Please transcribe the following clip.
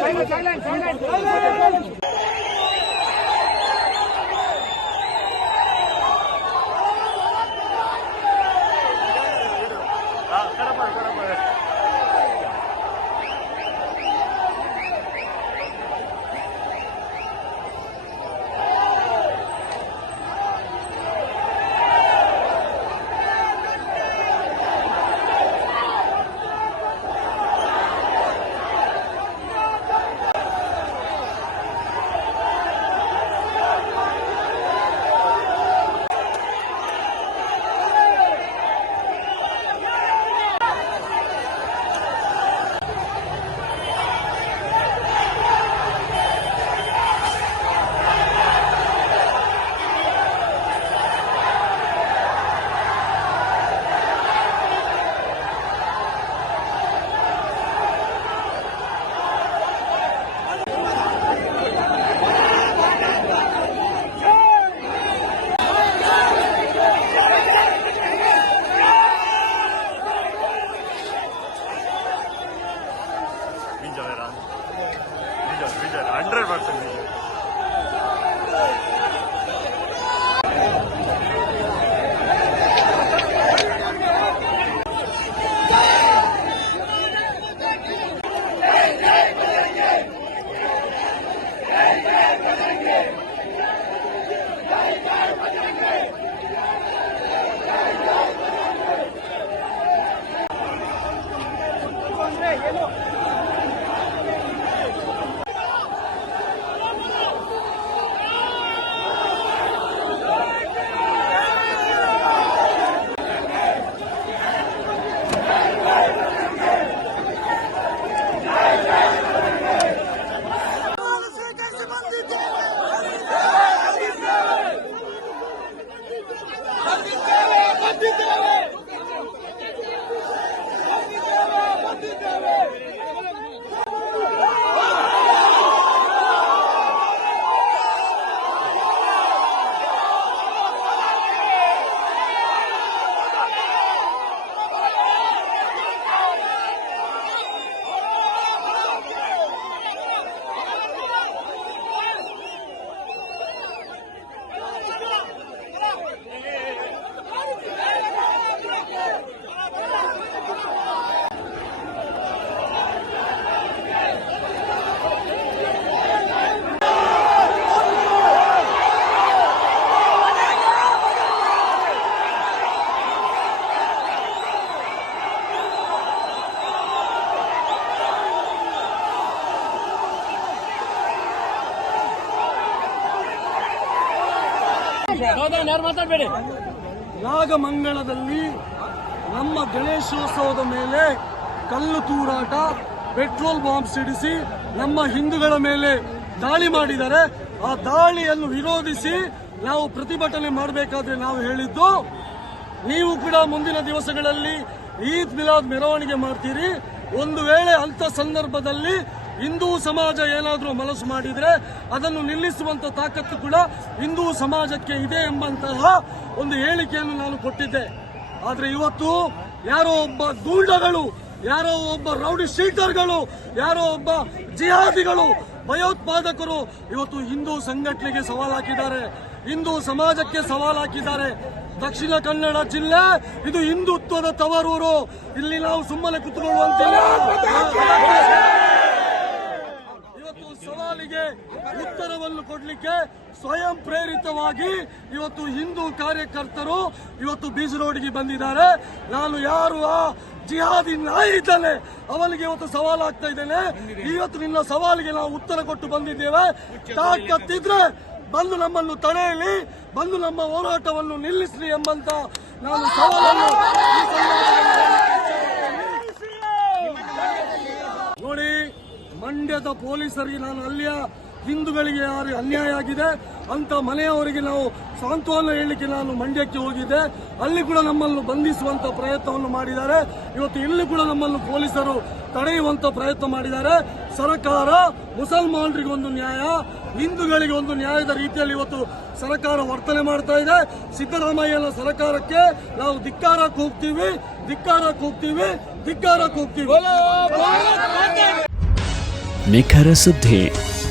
Silent silent Hey, hello. ನಾಗಮಂಗಲದಲ್ಲಿ ನಮ್ಮ ಗಣೇಶೋತ್ಸವದ ಮೇಲೆ ಕಲ್ಲು ತೂರಾಟ ಪೆಟ್ರೋಲ್ ಬಾಂಬ್ ಸಿಡಿಸಿ ನಮ್ಮ ಹಿಂದೂಗಳ ಮೇಲೆ ದಾಳಿ ಮಾಡಿದರೆ ಆ ದಾಳಿಯನ್ನು ವಿರೋಧಿಸಿ ನಾವು ಪ್ರತಿಭಟನೆ ಮಾಡಬೇಕಾದ್ರೆ ನಾವು ಹೇಳಿದ್ದು ನೀವು ಕೂಡ ಮುಂದಿನ ದಿವಸಗಳಲ್ಲಿ ಈದ್ ಮಿಲಾದ್ ಮೆರವಣಿಗೆ ಮಾಡ್ತೀರಿ. ಒಂದು ವೇಳೆ ಅಂತ ಸಂದರ್ಭದಲ್ಲಿ ಹಿಂದೂ ಸಮಾಜ ಏನಾದರೂ ಮನಸ್ಸು ಮಾಡಿದರೆ ಅದನ್ನು ನಿಲ್ಲಿಸುವಂತ ತಾಕತ್ತು ಕೂಡ ಹಿಂದೂ ಸಮಾಜಕ್ಕೆ ಇದೆ ಎಂಬಂತಹ ಒಂದು ಹೇಳಿಕೆಯನ್ನು ನಾನು ಕೊಟ್ಟಿದ್ದೆ. ಆದರೆ ಇವತ್ತು ಯಾರೋ ಒಬ್ಬ ಗೂಂಡಗಳು, ಯಾರೋ ಒಬ್ಬ ರೌಡಿ ಶೀಟರ್ಗಳು, ಯಾರೋ ಒಬ್ಬ ಜಿಹಾದಿಗಳು, ಭಯೋತ್ಪಾದಕರು ಇವತ್ತು ಹಿಂದೂ ಸಂಘಟನೆಗೆ ಸವಾಲು ಹಾಕಿದ್ದಾರೆ. ಹಿಂದೂ ಸಮಾಜಕ್ಕೆ ಸವಾಲು ಹಾಕಿದ್ದಾರೆ. ದಕ್ಷಿಣ ಕನ್ನಡ ಜಿಲ್ಲೆ, ಇದು ಹಿಂದುತ್ವದ ತವರೂರು. ಇಲ್ಲಿ ನಾವು ಸುಮ್ಮನೆ ಕುತ್ಕೊಳ್ಳುವಂತಿಲ್ಲ ಇವತ್ತು ಸವಾಲಿಗೆ ಉತ್ತರವನ್ನು ಕೊಡಲಿಕ್ಕೆ ಸ್ವಯಂ ಪ್ರೇರಿತವಾಗಿ ಇವತ್ತು ಹಿಂದೂ ಕಾರ್ಯಕರ್ತರು ಇವತ್ತು ಬೀಚ್ ರೋಡ್ಗೆ ಬಂದಿದ್ದಾರೆ. ನಾನು ಯಾರು ಆ ಜಿಹಾದಿ ನಾಯಿ ಇದ್ದಾನೆ ಅವನಿಗೆ ಇವತ್ತು ಸವಾಲು ಆಗ್ತಾ ಇದ್ದೇನೆ. ಇವತ್ತು ನಿನ್ನ ಸವಾಲಿಗೆ ನಾವು ಉತ್ತರ ಕೊಟ್ಟು ಬಂದಿದ್ದೇವೆ. ತಾಕತ್ತಿದ್ರೆ ಬಂದು ನಮ್ಮನ್ನು ತಡೆಯಲಿ, ಬಂದು ನಮ್ಮ ಹೋರಾಟವನ್ನು ನಿಲ್ಲಿಸಲಿ ಎಂಬಂತ ನಾನು ಸವಾಲನ್ನು ನೋಡಿ, ಮಂಡ್ಯದ ಪೊಲೀಸರಿಗೆ ನಾನು ಅಲ್ಲಿಯ ಹಿಂದೂಗಳಿಗೆ ಯಾರು ಅನ್ಯಾಯ ಆಗಿದೆ ಅಂತ ಮನೆಯವರಿಗೆ ನಾವು ಸಾಂತ್ವನ ಹೇಳಲಿಕ್ಕೆ ನಾನು ಮಂಡ್ಯಕ್ಕೆ ಹೋಗಿದ್ದೆ. ಅಲ್ಲಿ ಕೂಡ ನಮ್ಮನ್ನು ಬಂಧಿಸುವಂತ ಪ್ರಯತ್ನವನ್ನು ಮಾಡಿದ್ದಾರೆ. ಇವತ್ತು ಇಲ್ಲಿ ಕೂಡ ನಮ್ಮನ್ನು ಪೊಲೀಸರು ತಡೆಯುವಂತ ಪ್ರಯತ್ನ ಮಾಡಿದ್ದಾರೆ. ಸರ್ಕಾರ ಮುಸಲ್ಮಾನರಿಗೆ ಒಂದು ನ್ಯಾಯ, ಹಿಂದೂಗಳಿಗೆ ಒಂದು ನ್ಯಾಯದ ರೀತಿಯಲ್ಲಿ ಇವತ್ತು ಸರ್ಕಾರ ವರ್ತನೆ ಮಾಡ್ತಾ ಇದೆ. ಸಿದ್ದರಾಮಯ್ಯನ ಸರ್ಕಾರಕ್ಕೆ ನಾವು ಧಿಕ್ಕಾರಕ್ಕೆ ಹೋಗ್ತೀವಿ ಧಿಕ್ಕಾರಕ್ಕೆ ಹೋಗ್ತೀವಿ ಧಿಕ್ಕಾರಕ್ಕೆ ಹೋಗ್ತೀವಿ. ನಿಖರ ಸುದ್ದಿ.